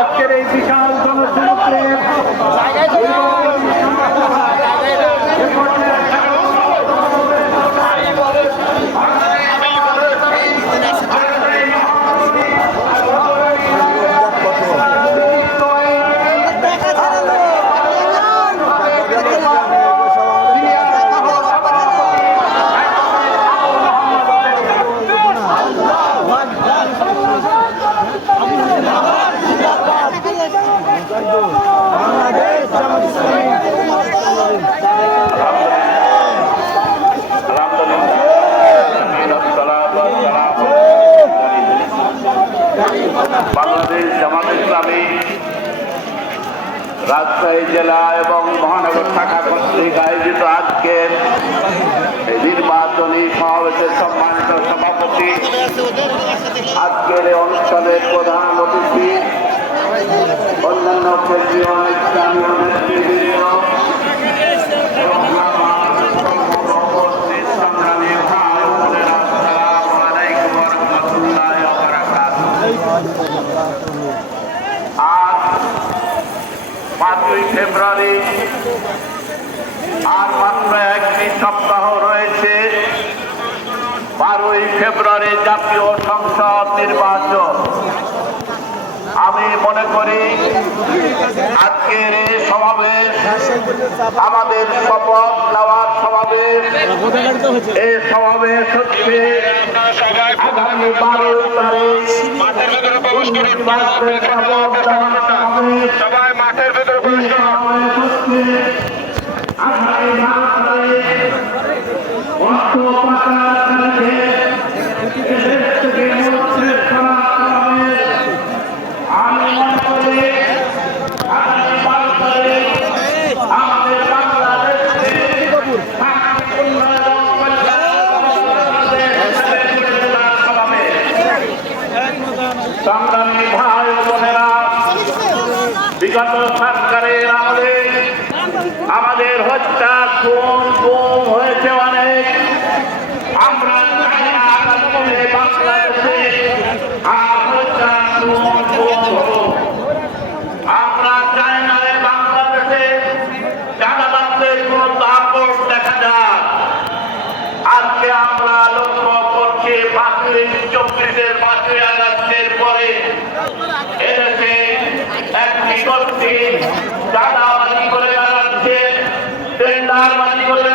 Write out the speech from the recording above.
আজকের এই বিশাল জনসমুদ্রে বাংলাদেশ জামাত ইসলামী রাজশাহী জেলা এবং মহানগর শাখা কর্তৃক আয়োজিত আজকের নির্বাচনী সমাবেশের সম্মানিত সভাপতি, আজকের এই অনুষ্ঠানের প্রধান অতিথি, অন্যান্য কেন্দ্রীয় ইসলামী নেতৃবৃন্দ, আজ 5ই ফেব্রুয়ারি, আর মাত্র একটি সপ্তাহ রয়েছে 12ই ফেব্রুয়ারি জাতীয় সংসদ নির্বাচন। আমি মনে করি আজকের এই সমাবেশ আমাদের শপথ নেওয়ার সমাবেশ। এই সমাবেশ হচ্ছে আগামী 12 তারিখ সবাই মাঠের ভেতরে সংগ্রামী ভাই বোনেরা, বিগত সরকারের আমলে আমাদের হত্যা খুন গুম হয়েছে অনেক। আমরা বাংলাদেশে আর হত্যা খুন গুম হব। আমরা চাই না বাংলাদেশে জানালাদের কোন দাপট দেখা যায়। আজকে আমরা লক্ষ্য করছি 5-24 আগস্টের পরে এদেশে একটি গোষ্ঠী চাঁদাবাজি করে বেড়াচ্ছে, টেন্ডারবাজি করে